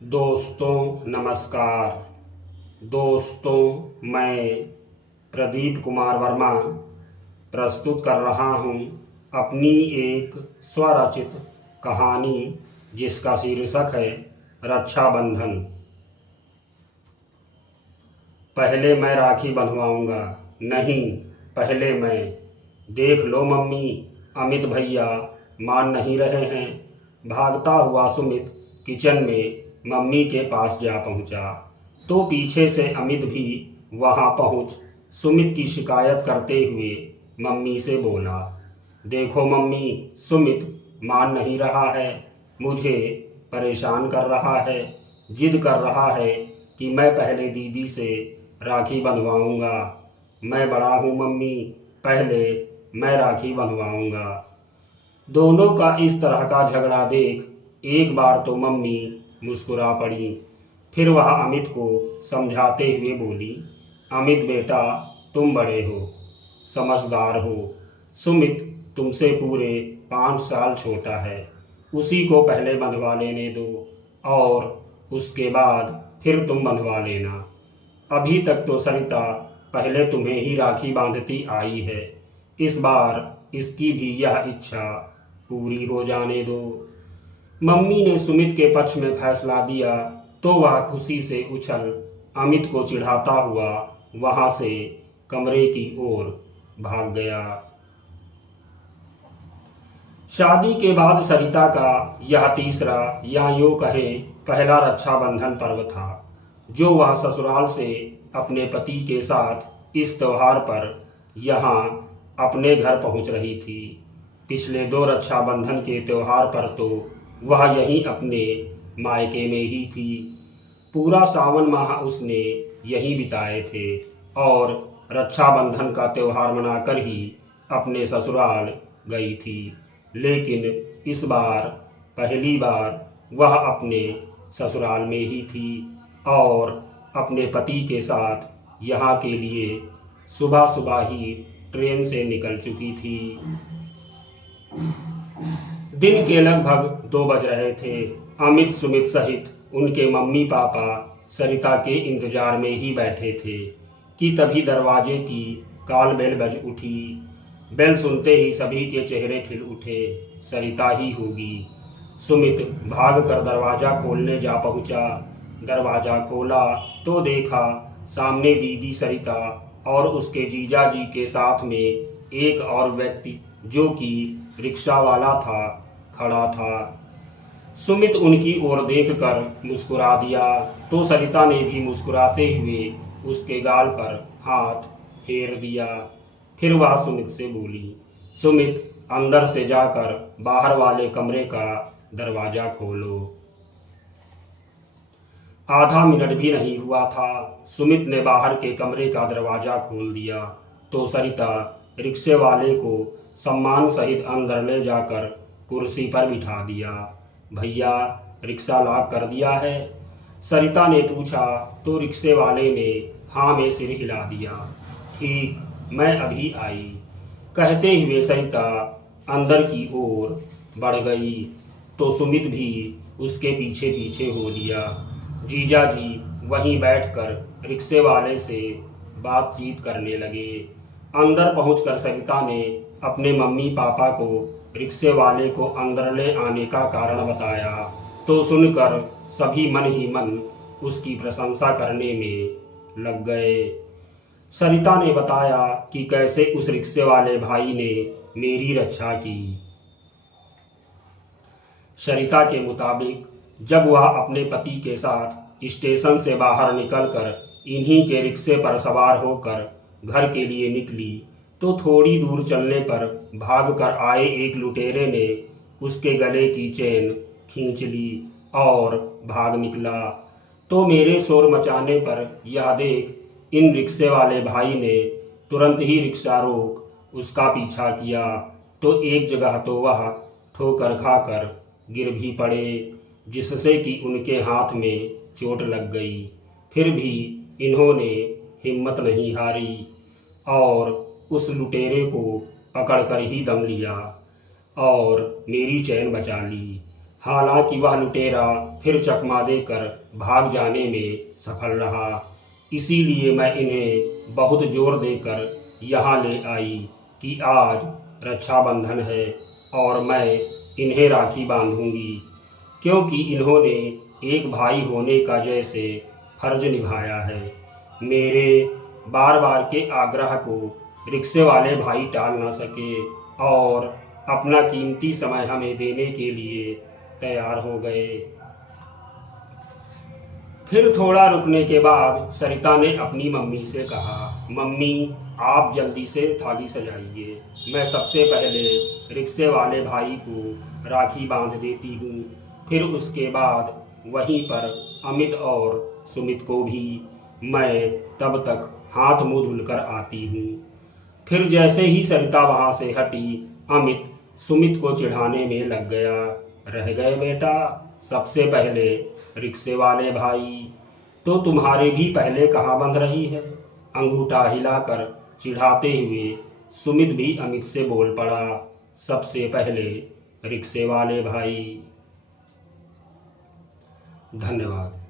दोस्तों नमस्कार। दोस्तों मैं प्रदीप कुमार वर्मा प्रस्तुत कर रहा हूँ अपनी एक स्वरचित कहानी जिसका शीर्षक है रक्षाबंधन। पहले मैं राखी बंधवाऊंगा, नहीं पहले मैं। देख लो मम्मी, अमित भैया मान नहीं रहे हैं। भागता हुआ सुमित किचन में मम्मी के पास जा पहुंचा तो पीछे से अमित भी वहां पहुंच सुमित की शिकायत करते हुए मम्मी से बोला, देखो मम्मी, सुमित मान नहीं रहा है, मुझे परेशान कर रहा है, जिद कर रहा है कि मैं पहले दीदी से राखी बंधवाऊंगा। मैं बड़ा हूँ मम्मी, पहले मैं राखी बंधवाऊंगा। दोनों का इस तरह का झगड़ा देख एक बार तो मम्मी मुस्कुरा पड़ी। फिर वह अमित को समझाते हुए बोली, अमित बेटा, तुम बड़े हो, समझदार हो। सुमित तुमसे पूरे 5 साल छोटा है, उसी को पहले बंधवा लेने दो और उसके बाद फिर तुम बंधवा लेना। अभी तक तो सरिता पहले तुम्हें ही राखी बांधती आई है, इस बार इसकी भी यह इच्छा पूरी हो जाने दो। मम्मी ने सुमित के पक्ष में फैसला दिया तो वह खुशी से उछल अमित को चिढ़ाता हुआ वहां से कमरे की ओर भाग गया। शादी के बाद सरिता का यह तीसरा या यूं कहे पहला रक्षाबंधन पर्व था जो वह ससुराल से अपने पति के साथ इस त्योहार पर यहाँ अपने घर पहुंच रही थी। पिछले 2 रक्षाबंधन के त्योहार पर तो वह यहीं अपने मायके में ही थी। पूरा सावन माह उसने यहीं बिताए थे और रक्षाबंधन का त्योहार मनाकर ही अपने ससुराल गई थी। लेकिन इस बार पहली बार वह अपने ससुराल में ही थी और अपने पति के साथ यहाँ के लिए सुबह सुबह ही ट्रेन से निकल चुकी थी। दिन के लगभग 2 बज रहे थे। अमित सुमित सहित उनके मम्मी पापा सरिता के इंतजार में ही बैठे थे कि तभी दरवाजे की काल बेल बज उठी। बेल सुनते ही सभी के चेहरे खिल उठे, सरिता ही होगी। सुमित भाग कर दरवाजा खोलने जा पहुंचा। दरवाजा खोला तो देखा सामने दीदी सरिता और उसके जीजा जी के साथ में एक और व्यक्ति जो कि रिक्शा वाला था खड़ा था। सुमित उनकी ओर देखकर मुस्कुरा दिया तो सरिता ने भी मुस्कुराते हुए उसके गाल पर हाथ फेर दिया। फिर वह सुमित से बोली, सुमित अंदर से जाकर बाहर वाले कमरे का दरवाजा खोलो। आधा मिनट भी नहीं हुआ था, सुमित ने बाहर के कमरे का दरवाजा खोल दिया तो सरिता रिक्शे वाले को सम्मान सहित अंदर ले जाकर कुर्सी पर बिठा दिया। भैया, रिक्शा लॉक कर दिया है? सरिता ने पूछा तो रिक्शे वाले ने हाँ में सिर हिला दिया। ठीक, मैं अभी आई, कहते हुए सरिता अंदर की ओर बढ़ गई तो सुमित भी उसके पीछे पीछे हो लिया। जीजा जी वहीं बैठकर रिक्शे वाले से बातचीत करने लगे। अंदर पहुंचकर सरिता ने अपने मम्मी पापा को रिक्शे वाले को अंदर ले आने का कारण बताया तो सुनकर सभी मन ही मन उसकी प्रशंसा करने में लग गए। सरिता ने बताया कि कैसे उस रिक्शे वाले भाई ने मेरी रक्षा की। सरिता के मुताबिक जब वह अपने पति के साथ स्टेशन से बाहर निकलकर इन्हीं के रिक्शे पर सवार होकर घर के लिए निकली तो थोड़ी दूर चलने पर भागकर आए एक लुटेरे ने उसके गले की चेन खींच ली और भाग निकला। तो मेरे शोर मचाने पर यह देख इन रिक्शे वाले भाई ने तुरंत ही रिक्शा रोक उसका पीछा किया तो एक जगह तो वह ठोकर खाकर गिर भी पड़े जिससे कि उनके हाथ में चोट लग गई। फिर भी इन्होंने हिम्मत नहीं हारी और उस लुटेरे को पकड़कर ही दम लिया और मेरी चैन बचा ली। हालांकि वह लुटेरा फिर चकमा देकर भाग जाने में सफल रहा। इसीलिए मैं इन्हें बहुत जोर देकर यहाँ ले आई कि आज रक्षाबंधन है और मैं इन्हें राखी बांधूंगी, क्योंकि इन्होंने एक भाई होने का जैसे फर्ज निभाया है। मेरे बार बार के आग्रह को रिक्शे वाले भाई टाल न सके और अपना कीमती समय हमें देने के लिए तैयार हो गए। फिर थोड़ा रुकने के बाद सरिता ने अपनी मम्मी से कहा, मम्मी आप जल्दी से थाली सजाइए, मैं सबसे पहले रिक्शे वाले भाई को राखी बांध देती हूँ, फिर उसके बाद वहीं पर अमित और सुमित को भी। मैं तब तक हाथ मुंह धुलकर आती हूँ। फिर जैसे ही सरिता वहाँ से हटी, अमित सुमित को चिढ़ाने में लग गया। रह गए बेटा सबसे पहले रिक्शे वाले भाई, तो तुम्हारे भी पहले कहाँ बंध रही है। अंगूठा हिलाकर चिढ़ाते हुए सुमित भी अमित से बोल पड़ा, सबसे पहले रिक्शे वाले भाई। धन्यवाद।